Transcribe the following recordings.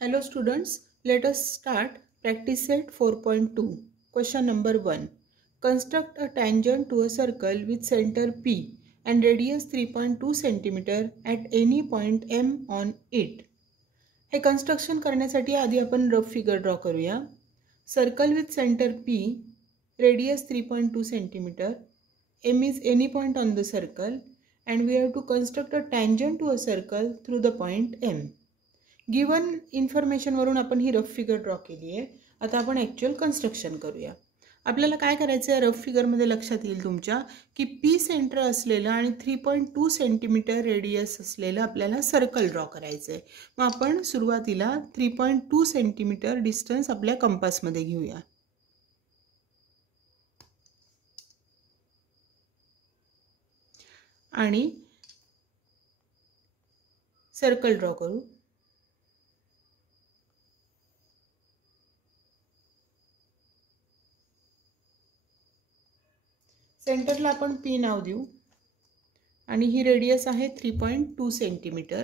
Hello students, let us start practice set 4.2. Question number 1. Construct a tangent to a circle with center P and radius 3.2 cm at any point M on it. हे construction करण्यासाठी आधी आपण rough figure draw करूया. Circle with center P, radius 3.2 cm, M is any point on the circle and we have to construct a tangent to a circle through the point M. Given information वरून आपण ही rough figure draw केली आहे. आता आपण actual construction करूया. आपल्याला काय करायचं आहे, रफ फिगरमध्ये लक्षात येईल तुमच्या की पी सेंटर असलेलं आणि 3.2 सेंटीमीटर रेडियस असलेलं आपल्याला सर्कल ड्रॉ करायचं आहे. मग आपण सुरुवातीला 3.2 सेंटीमीटर डिस्टन्स आपल्या कंपासमध्ये घेऊया आणि सर्कल ड्रॉ करू. सेंटरला आपण पी नाव देऊ आणि ही रेडियस आहे 3.2 सेंटीमीटर.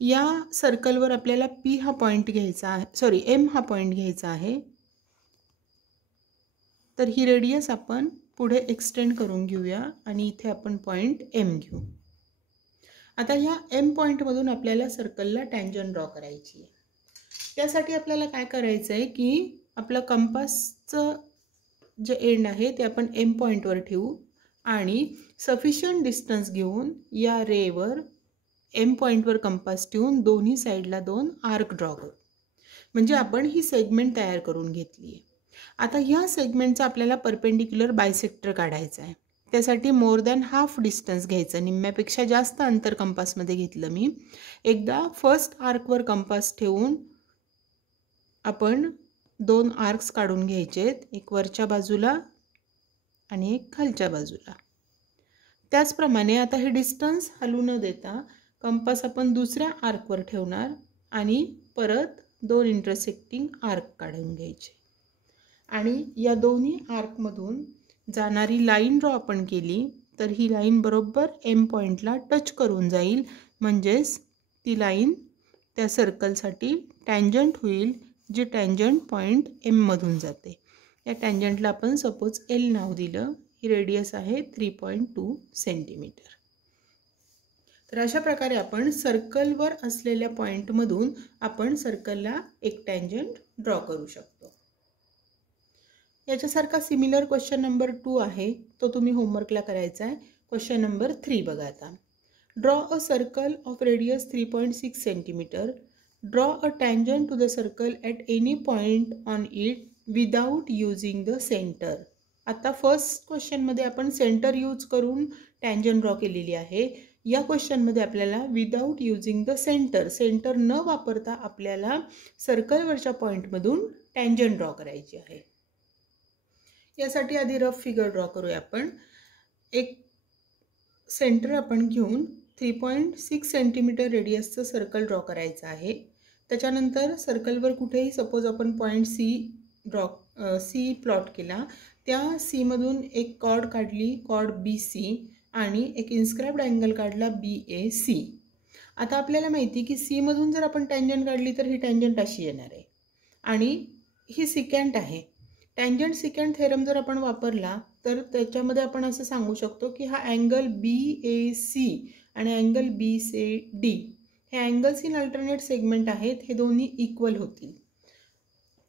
या सर्कलवर आपल्याला पी हा पॉइंट घ्यायचा आहे, एम हा पॉइंट घ्यायचा आहे. तर ही रेडियस आपण पुढे एक्सटेंड करून घेऊया आणि इथे आपण पॉइंट एम घेऊ. आता ह्या एम पॉइंटमधून आपल्याला सर्कलला टँजंट ड्रॉ करायची आहे. त्यासाठी आपल्याला काय करायचं आहे की आपलं कंपासचं जे एंड आहे ते आपण एम पॉइंटवर ठेवू आणि सफिशियंट डिस्टन्स घेऊन या रेवर एम पॉइंटवर कंपास ठेवून दोन्ही साईडला 2 आर्क ड्रॉ करू. म्हणजे आपण ही सेगमेंट तयार करून घेतली आहे. आता ह्या सेगमेंटचा आपल्याला परपेंडिक्युलर बायसेक्टर काढायचा आहे. त्यासाठी मोर दॅन हाफ डिस्टन्स घ्यायचं, निम्म्यापेक्षा जास्त अंतर कंपासमध्ये घेतलं मी. एकदा फर्स्ट आर्कवर कंपास ठेवून आपण 2 आर्क्स काढून घ्यायचेत, एक वरच्या बाजूला आणि एक खालच्या बाजूला. त्याचप्रमाणे आता हे डिस्टन्स हलू न देता कंपास आपण दुसऱ्या आर्कवर ठेवणार आणि परत 2 इंटरसेक्टिंग आर्क काढून घ्यायचे आणि या दोन्ही आर्कमधून जाणारी लाईन ड्रॉ आपण केली तर ही लाईन बरोबर एम पॉइंटला टच करून जाईल. म्हणजेच ती लाईन त्या सर्कलसाठी टँजंट होईल, जी टँजंट पॉइंट एम मधून जाते. या टँजंटला आपण सपोज एल नाव दिलं. ही रेडियस आहे 3.2 सेंटीमीटर. तर अशा प्रकारे आपण सर्कलवर असलेल्या पॉइंटमधून आपण सर्कलला एक टँजंट ड्रॉ करू शकतो. याच्यासारखा सिमिलर क्वेश्चन नंबर 2 आहे, तो तुम्ही होमवर्कला करायचा आहे. क्वेश्चन नंबर 3 बघा आता. Draw a circle of radius 3.6 centimetre. Draw a tangent to the circle at any point on it without using the center. आता फर्स्ट क्वेश्चनमध्ये आपण सेंटर यूज करून टँजंट ड्रॉ केलेली आहे. या क्वेश्चनमध्ये आपल्याला विदाऊट युजिंग द सेंटर न वापरता आपल्याला सर्कलवरच्या पॉईंटमधून टँजंट ड्रॉ करायची आहे. यासाठी आधी रफ फिगर ड्रॉ करूया आपण. एक सेंटर आपण घेऊन 3.6 सेंटीमीटर रेडियसचं सर्कल ड्रॉ करायचं आहे. त्याच्यानंतर सर्कलवर कुठेही सपोज आपण पॉईंट सी प्लॉट केला, त्या सीमधून एक कॉर्ड काढली, कॉर्ड BC, आणि एक इन्स्क्राइब्ड अँगल काढला BAC. आता आपल्याला माहिती की सीमधून जर आपण टँजंट काढली तर ही टँजंट अशी येणार आहे आणि ही सिकँट आहे. टँजंट सिकँट थेरम जर आपण वापरला तर त्याच्यामध्ये आपण असं सांगू शकतो की हा अँगल BAC आणि अँगल BCD हे अँगल्स इन अल्टरनेट सेगमेंट आहेत, हे दोन्ही इक्वल होतील.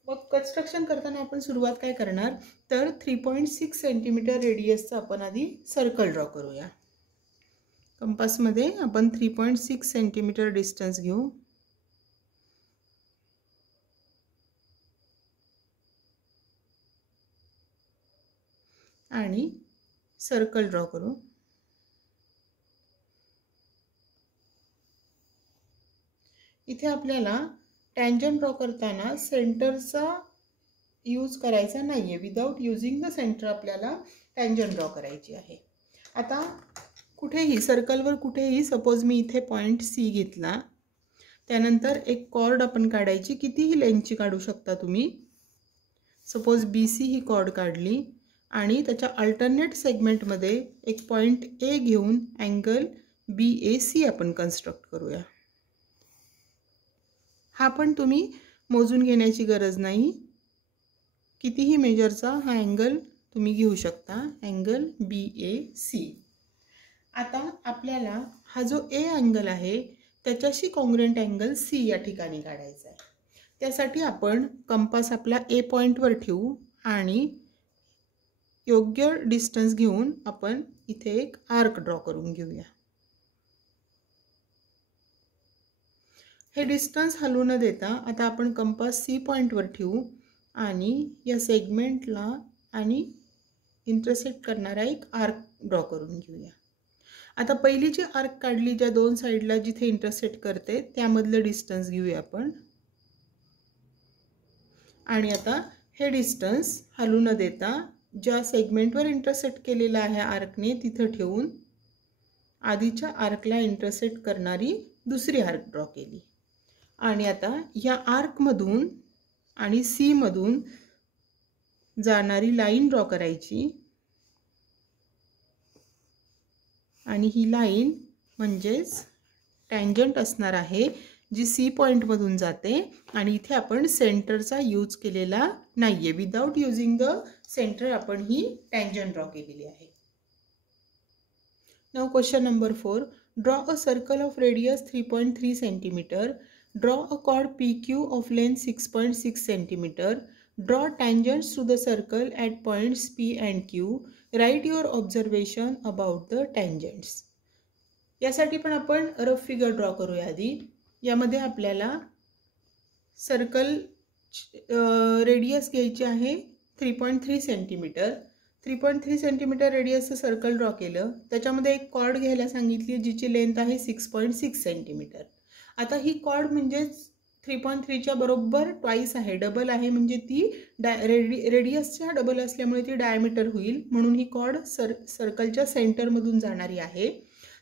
मग कन्स्ट्रक्शन करताना आपण सुरुवात काय करणार तर 3.6 सेंटीमीटर रेडियसचा आपण आधी सर्कल ड्रॉ करूया. कंपासमध्ये आपण 3.6 सेंटीमीटर डिस्टन्स घेऊ आणि सर्कल ड्रॉ करू. इथे आपल्याला टँजंट ड्रॉ करताना सेंटरचा यूज करायचा नाही आहे. विदाऊट युजिंग द सेंटर आपल्याला टँजंट ड्रॉ करायची आहे. आता कुठेही सर्कलवर कुठेही सपोज मी इथे पॉईंट C घेतला, त्यानंतर एक कॉर्ड आपण काढायची. कितीही लेंथची काढू शकता तुम्ही. सपोज BC ही कॉर्ड काढली आणि त्याच्या अल्टरनेट सेगमेंटमध्ये एक पॉइंट A घेऊन अँगल BAC आपण कन्स्ट्रक्ट करूया. हा पण तुम्ही मोजून घेण्याची गरज नाही, कितीही मेजरचा हा अँगल तुम्ही घेऊ शकता, अँगल BAC. आता आपल्याला हा जो A अँगल आहे त्याच्याशी कॉन्ग्रुएंट अँगल C या ठिकाणी काढायचा आहे. त्यासाठी आपण कंपास आपला A पॉइंटवर ठेवू आणि योग्य डिस्टन्स घेऊन आपण इथे एक आर्क ड्रॉ करून घेऊया. हे डिस्टन्स हलवू न देता आता आपण कंपास C पॉइंटवर ठेवू आणि या सेगमेंटला आणि इंटरसेक्ट करणारा एक आर्क ड्रॉ करून घेऊया. आता पहिली जी आर्क काढली ज्या दोन साइडला जिथे इंटरसेक्ट करते त्यामधलं डिस्टन्स घेऊया आपण आणि आता हे डिस्टन्स हलवू न देता ज्या सेगमेंटवर इंटरसेक्ट केलेला आहे आर्कने तिथे ठेवून आधीच्या आर्कला इंटरसेक्ट करणारी दुसरी आर्क ड्रॉ केली आणि आता या आर्कमधून आणि C मधून जाणारी लाईन ड्रॉ करायची आणि ही लाईन म्हणजेच टँजंट असणार आहे जी C पॉइंटमधून जाते आणि इथे आपण सेंटरचा यूज केलेला नाहीये. विदाउट युजिंग द सेंटर आपण ही टँजंट ड्रॉ केलेली आहे. Now question number 4. Draw a circle of radius 3.3 centimetre. Draw a chord PQ of length 6.6 centimetre. Draw tangents to the circle at points P and Q. Write your observation about the tangents. यासाठी पण आपण rough figure draw करूया आधी. यामध्ये आपल्याला circle radius घ्यायची आहे 3.3 centimetre. 3.3 centimetre रेडियसचं circle draw केलं. त्याच्यामध्ये एक कॉर्ड घ्यायला सांगितली जिची लेंथ आहे 6.6 सेंटीमीटर. आता ही कॉर्ड म्हणजेच 3.3च्या बरोबर ट्वाईस आहे, डबल आहे, म्हणजे ती रेडियसच्या डबल असल्यामुळे ती डायमीटर होईल. म्हणून ही कॉर्ड सर्कलच्या सेंटरमधून जाणारी आहे.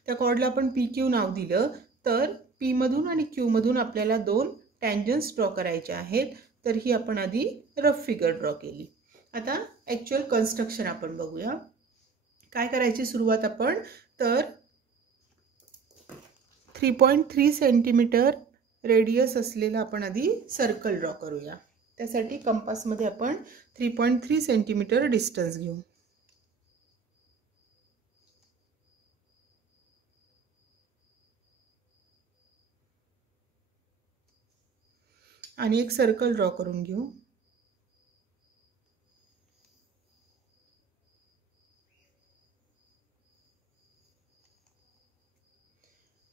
त्या कॉर्डला आपण PQ नाव दिलं. तर P मधून आणि Q मधून आपल्याला दोन टँजंट्स ड्रॉ करायचे आहेत. तर ही आपण आधी रफ फिगर ड्रॉ केली. आता ॲक्च्युअल कन्स्ट्रक्शन आपण बघूया. काय करायची सुरुवात आपण तर 3.3 सेंटीमीटर रेडियस असलेला आपण आधी सर्कल ड्रॉ करूया. त्यासाठी कंपासमध्ये आपण 3.3 सेंटीमीटर डिस्टन्स घेऊ आणि एक सर्कल ड्रॉ करून घेऊ.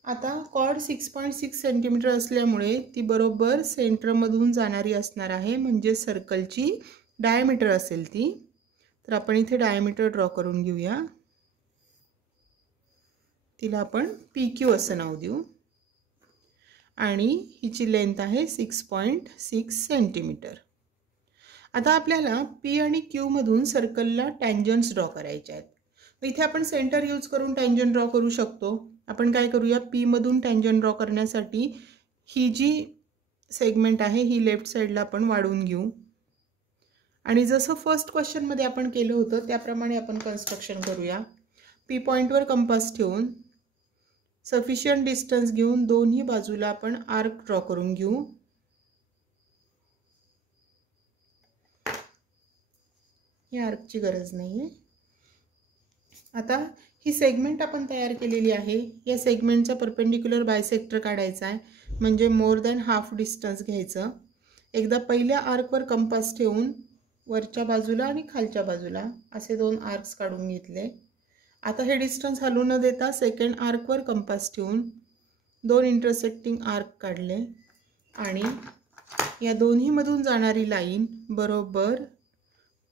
आता कॉर्ड 6.6 सेंटीमीटर असल्यामुळे ती बरोबर सेंटरमधून जाणारी असणार आहे, म्हणजे सर्कलची डायमीटर असेल ती. तर आपण इथे डायमीटर ड्रॉ करून घेऊया. तिला आपण PQ असं नाव देऊ आणि हिची लेंथ आहे 6.6 सेंटीमीटर. आता आपल्याला P आणि Q मधून सर्कलला टँजंट्स ड्रॉ करायचे आहेत. इथे आपण सेंटर यूज करून टँजंट ड्रॉ करू शकतो. आपण काय करूया, P मधून टँजंट ड्रॉ करण्यासाठी ही जी सेगमेंट आहे ही लेफ्ट साईडला आपण वाढवून घेऊ आणि जसं फर्स्ट क्वेश्चनमध्ये आपण केलं होतं त्याप्रमाणे आपण कन्स्ट्रक्शन करूया. P पॉइंटवर कंपास ठेवून सफिशियंट डिस्टन्स घेऊन दोन्ही बाजूला आपण आर्क ड्रॉ करून घेऊ. या आर्कची गरज नाही आहे. आता ही सेगमेंट आपण तयार केलेली आहे. या सेगमेंटचा परपेंडिक्युलर बायसेक्टर काढायचा आहे, म्हणजे मोर दॅन हाफ डिस्टन्स घ्यायचं. एकदा पहिल्या आर्कवर कंपास ठेवून वरच्या बाजूला आणि खालच्या बाजूला असे दोन आर्क्स काढून घेतले. आता हे डिस्टन्स हलवू न देता सेकंड आर्कवर कंपास ठेवून दोन इंटरसेक्टिंग आर्क काढले आणि या दोन्हीमधून जाणारी लाईन बरोबर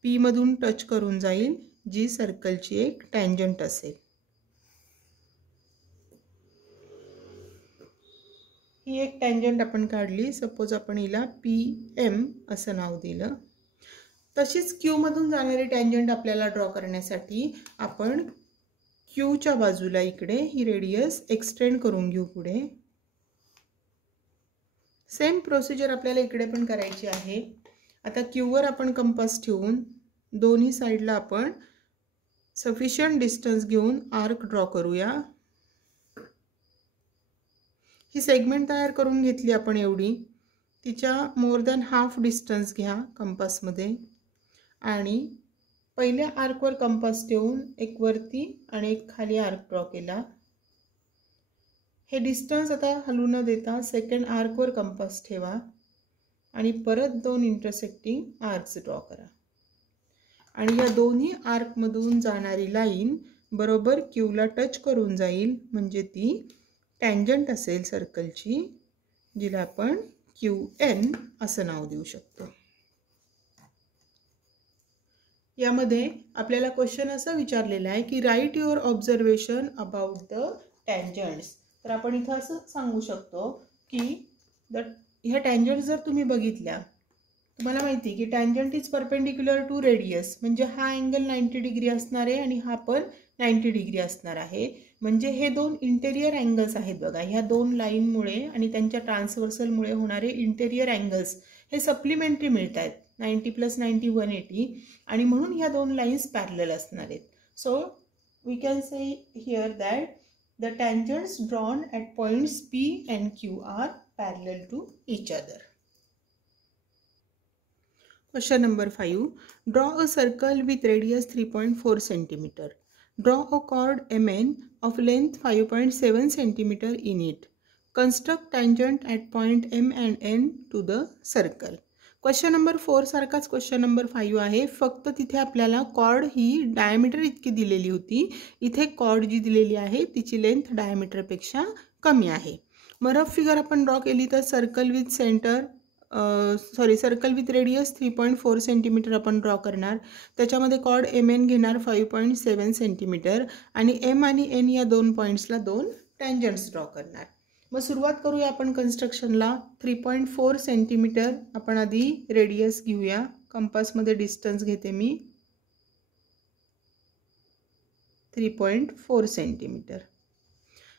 P मधून टच करून जाईल, जी सर्कलची एक टँजंट असेल. ही एक टँजंट आपण काढली. सपोज आपण हिला PM असं नाव दिलं. तशीच Q मधून जाणारी टँजंट आपल्याला ड्रॉ करण्यासाठी आपण Qच्या बाजूला इकडे ही रेडियस एक्सटेंड करून घेऊ पुढे. सेम प्रोसिजर आपल्याला इकडे पण करायची आहे. आता Qवर आपण कंपास ठेवून दोन्ही साइडला आपण सफिशियंट डिस्टन्स घेऊन आर्क ड्रॉ करूया. ही सेगमेंट तयार करून घेतली आपण एवढी. तिच्या मोर दॅन हाफ डिस्टन्स घ्या कंपासमध्ये आणि पहिल्या आर्कवर कंपास ठेवून एक वरती आणि एक खाली आर्क ड्रॉ केला. हे डिस्टन्स आता हलू न देता सेकंड आर्कवर कंपास ठेवा आणि परत दोन इंटरसेक्टिंग आर्क्स ड्रॉ करा आणि या दोन्ही आर्कमधून जाणारी लाईन बरोबर क्यूला टच करून जाईल, म्हणजे ती टँजंट असेल सर्कलची, जिला आपण QN असं नाव देऊ शकतो. यामध्ये आपल्याला क्वेश्चन असं विचारलेला आहे की write your observation about the tangents. तर आपण इथं असं सांगू शकतो की ह्या टँजंट जर तुम्ही बघितल्या, तुम्हाला माहिती की tangent is perpendicular to radius, म्हणजे हा अँगल 90 डिग्री असणार आहे आणि हा पण 90 डिग्री असणार आहे. म्हणजे हे दोन इंटेरियर अँगल्स आहेत बघा. ह्या दोन लाईनमुळे आणि त्यांच्या ट्रान्सव्हर्सलमुळे होणारे इंटेरियर अँगल्स हे सप्लिमेंटरी मिळत आहेत. 90 + 90 180 आणि म्हणून ह्या दोन लाईन्स पॅरलल असणार आहेत. So we can say here that the tangents drawn at points P and Q are parallel to each other. Question number 5. Draw a circle with radius 3.4 cm. Draw a chord MN of length 5.7 cm in it. Construct tangent at point M and N to the circle. Question number 4 सारखाच question number 5 आहे. फक्त तिथे आपल्याला cord ही diameter इतकी दिलेली होती. इथे cord जी दिलेली आहे तिची लेंथ डायमीटरपेक्षा कमी आहे. मग रफ फिगर आपण ड्रॉ केली तर सर्कल विथ रेडियस 3.4 cm आपण ड्रॉ करणार. त्याच्यामध्ये कॉर्ड MN घेणार 5.7 cm आणि M आणि N या दोन पॉईंट्सला दोन टँजंट्स ड्रॉ करणार. मग सुरुवात करूया आपण कन्स्ट्रक्शनला. 3.4 cm आपण आधी रेडियस घेऊया. कंपासमध्ये डिस्टन्स घेते मी 3.4 cm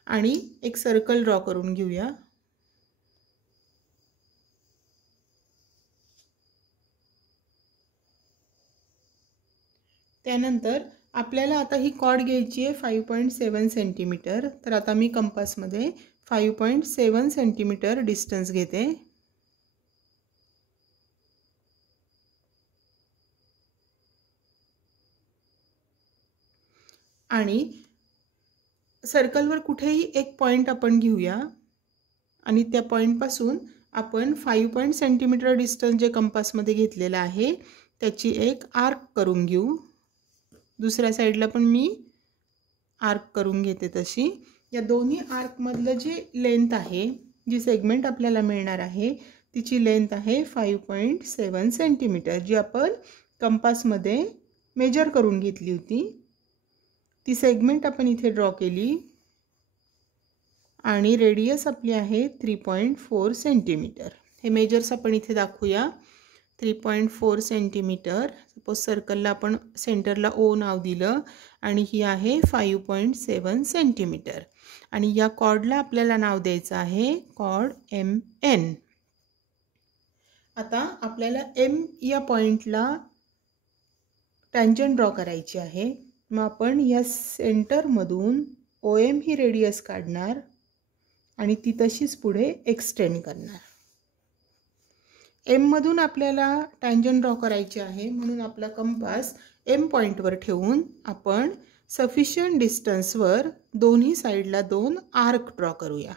आणि एक सर्कल ड्रॉ करून घेऊया. त्यानंतर आपल्याला आता ही कॉर्ड घ्यायची आहे 5.7 cm. तर आता मी कंपासमध्ये 5.7 cm डिस्टन्स घेते. आणि सर्कलवर कुठेही एक पॉईंट आपण घेऊया आणि त्या पॉईंटपासून आपण 5 cm डिस्टन्स जे कंपासमध्ये घेतलेला आहे त्याची एक आर्क करून घेऊ. दुसऱ्या साईडला पण मी आर्क करून घेते तशी. या दोन्ही आर्कमधलं जी लेंथ आहे, जी सेगमेंट आपल्याला मिळणार आहे तिची लेंथ आहे 5.7 cm, जी आपण कंपासमध्ये मेजर करून घेतली होती. ती सेगमेंट आपण इथे ड्रॉ केली आणि रेडियस आपली आहे 3.4 cm. हे मेजर्स आपण इथे दाखवूया. 3.4 cm. सपोज सर्कलला आपण सेंटरला O नाव दिलं आणि ही आहे 5.7 cm आणि या कॉर्डला आपल्याला नाव द्यायचं आहे कॉर्ड MN. आता आपल्याला M या पॉईंटला टँजंट ड्रॉ करायची आहे. मग आपण या सेंटरमधून OM ही रेडियस काढणार आणि ती तशीच पुढे एक्सटेंड करणार. M मधून आपल्याला टँजंट ड्रॉ करायची आहे, म्हणून आपला कंपास M पॉईंटवर ठेवून आपण सफिशियंट डिस्टन्सवर दोन्ही साईडला दोन आर्क ड्रॉ करूया.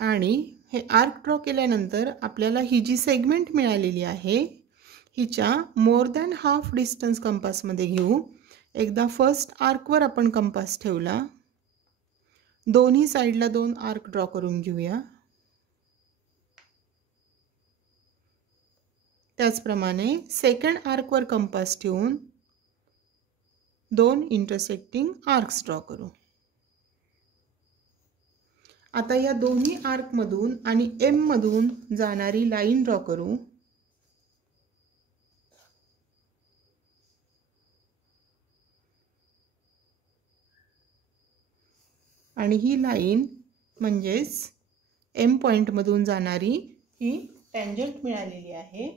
आणि हे आर्क ड्रॉ केल्यानंतर आपल्याला ही जी सेगमेंट मिळालेली आहे हिच्या मोर दॅन हाफ डिस्टन्स कंपासमध्ये घेऊ. एकदा फर्स्ट आर्कवर आपण कंपास ठेवला, दोन्ही साईडला दोन आर्क ड्रॉ करून घेऊया. त्याचप्रमाणे सेकंड आर्कवर कंपास ठेवून दोन इंटरसेक्टिंग आर्क्स ड्रॉ करू. आता या दोन्ही आर्कमधून आणि M मधून जाणारी लाईन ड्रॉ करू. आणि ही लाईन म्हणजेच M पॉईंटमधून जाणारी ही टँजंट मिळालेली आहे.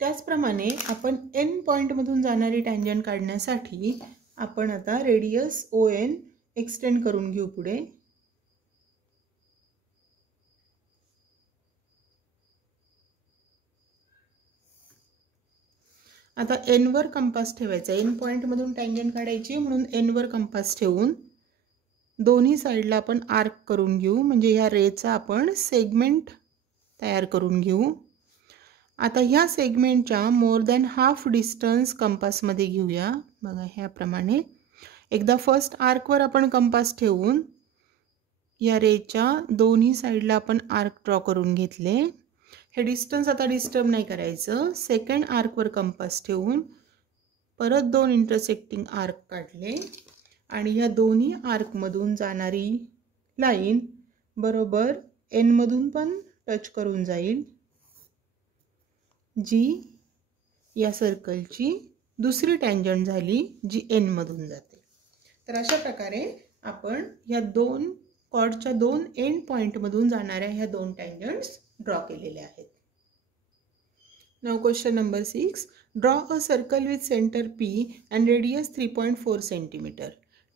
त्याचप्रमाणे आपण N पॉईंटमधून जाणारी टँजंट काढण्यासाठी आपण आता रेडियस ON एक्सटेंड करून घेऊ पुढे. आता N वर कंपास ठेवायचा. N पॉईंटमधून टँजंट काढायची, म्हणून N वर कंपास ठेवून दोन्ही साईडला आपण आर्क करून घेऊ. म्हणजे ह्या रेचा आपण सेगमेंट तयार करून घेऊ. आता ह्या सेगमेंटच्या मोर दॅन हाफ डिस्टन्स कंपासमध्ये घेऊया. बघा ह्याप्रमाणे एकदा फर्स्ट आर्कवर आपण कंपास ठेवून या रेच्या दोन्ही साईडला आपण आर्क ड्रॉ करून घेतले. हे डिस्टन्स आता डिस्टर्ब नाही करायचं. सेकंड आर्कवर कंपास ठेवून परत दोन इंटरसेक्टिंग आर्क काढले आणि या दोन्ही आर्कमधून जाणारी लाईन बरोबर N मधून पण टच करून जाईल, जी या सर्कलची दुसरी टँजंट झाली, जी N मधून जाते. तर अशा प्रकारे आपण या दोन कॉर्डच्या दोन एंड पॉईंटमधून जाणाऱ्या ह्या दोन टँजंट्स ड्रॉ केलेले आहेत. Now question number 6. Draw a circle with centre P and radius 3.4 cm.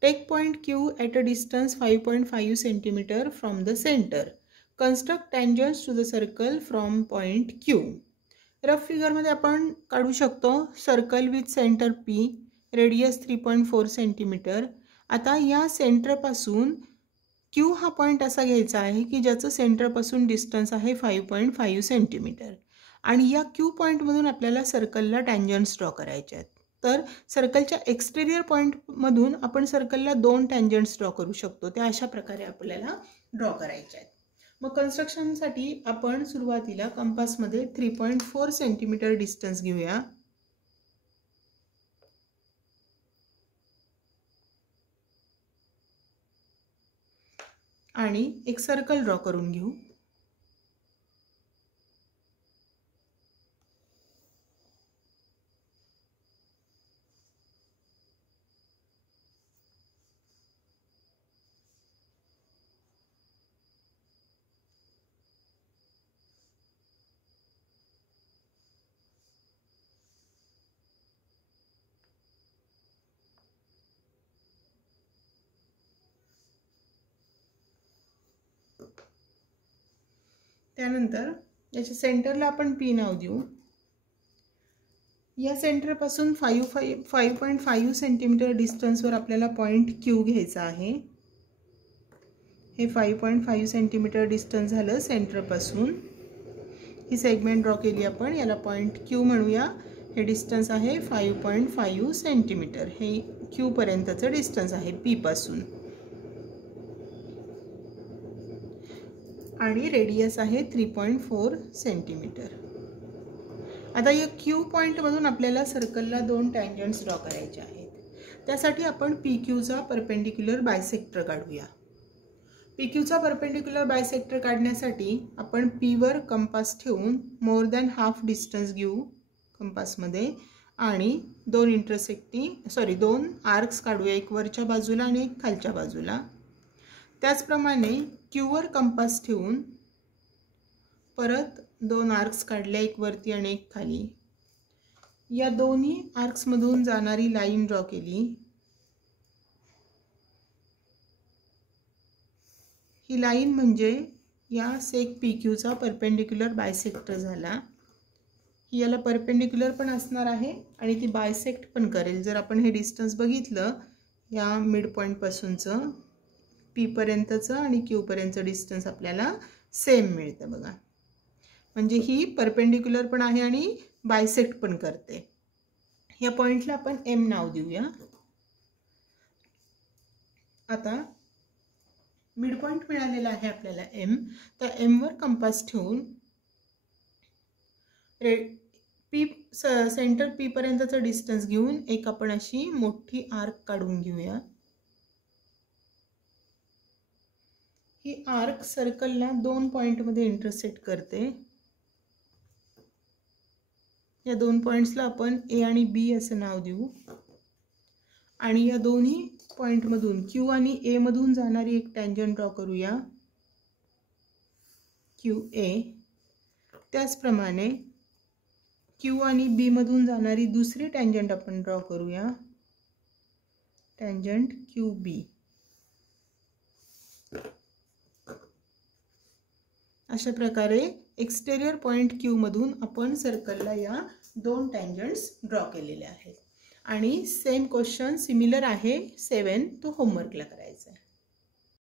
Take point Q at a distance 5.5 cm from the center. Construct tangents to the circle from point Q. Rough फिगरमध्ये आपण काढू शकतो circle with centre P, radius 3.4 cm. आता या सेंटरपासून Q हा point असा घ्यायचा आहे की ज्याचं सेंटरपासून डिस्टन्स आहे 5.5 cm. आणि या Q पॉईंटमधून आपल्याला सर्कलला टँजंट्स ड्रॉ करायचे आहेत. तर सर्कलच्या एक्सटेरियर पॉईंटमधून आपण सर्कलला दोन टँजंट्स ड्रॉ करू शकतो. त्या अशा प्रकारे आपल्याला ड्रॉ करायचे आहेत. मग कन्स्ट्रक्शनसाठी आपण सुरुवातीला कंपासमध्ये 3.4 cm डिस्टन्स घेऊया. आणि एक सर्कल ड्रॉ करून घेऊ. त्यानंतर याच्या सेंटरला आपण P नाव देऊ. या सेंटरपासून 5.5 cm डिस्टन्सवर आपल्याला पॉईंट Q घ्यायचा आहे. हे 5.5 cm डिस्टन्स झालं सेंटरपासून. ही सेगमेंट ड्रॉ केली आपण, याला पॉईंट Q म्हणूया. हे डिस्टन्स आहे 5.5 cm. हे Q पर्यंतचं डिस्टन्स आहे P पासून. आणि रेडियस आहे 3.4 cm. आता या Q पॉईंटमधून आपल्याला सर्कलला दोन टँजंट्स ड्रॉ करायचे आहेत. त्यासाठी आपण PQचा परपेंडिक्युलर बायसेक्टर काढूया. PQचा परपेंडिक्युलर बायसेक्टर काढण्यासाठी आपण P वर कंपास ठेवून मोर दॅन हाफ डिस्टन्स घेऊ कंपासमध्ये आणि दोन आर्क्स काढूया, एक वरच्या बाजूला आणि एक खालच्या बाजूला. त्याचप्रमाणे Q वर कंपास ठेवून परत दोन आर्क्स काढले, एक वरती आणि एक खाली. या दोन्ही आर्क्समधून जाणारी लाईन ड्रॉ केली. ही लाईन म्हणजे या सेक PQचा परपेंडिक्युलर बायसेक्टर झाला. ही याला परपेंडिक्युलर पण असणार आहे आणि ती बायसेक्ट पण करेल. जर आपण हे डिस्टन्स बघितलं या मिड पॉईंटपासूनचं P पर्यंतचं आणि Q पर्यंतचं डिस्टन्स आपल्याला सेम मिळतं बघा. म्हणजे ही परपेंडिक्युलर पण आहे आणि बायसेक्ट पण करते. या पॉईंटला आपण M नाव देऊया. आता मिड पॉईंट मिळालेला आहे आपल्याला M. तर M वर कंपास ठेवून सेंटर P पर्यंतचं डिस्टन्स घेऊन एक आपण अशी मोठी आर्क काढून घेऊया. ही आर्क सर्कलला दोन पॉईंटमध्ये इंटरसेक्ट करते. या दोन पॉईंट्सला आपण A आणि B असं नाव देऊ. आणि या दोन्ही पॉईंटमधून Q आणि A मधून जाणारी एक टँजंट ड्रॉ करूया, QA. त्याचप्रमाणे Q आणि B मधून जाणारी दुसरी टँजंट आपण ड्रॉ करूया, टँजंट क्यू बी. अशा प्रकारे एक्सटेरियर पॉईंट क्यू मधून आपण सर्कलला या 2 टँजंट्स ड्रॉ केलेले आहेत. आणि सेम क्वेश्चन सिमिलर आहे 7 तो होमवर्कला करा.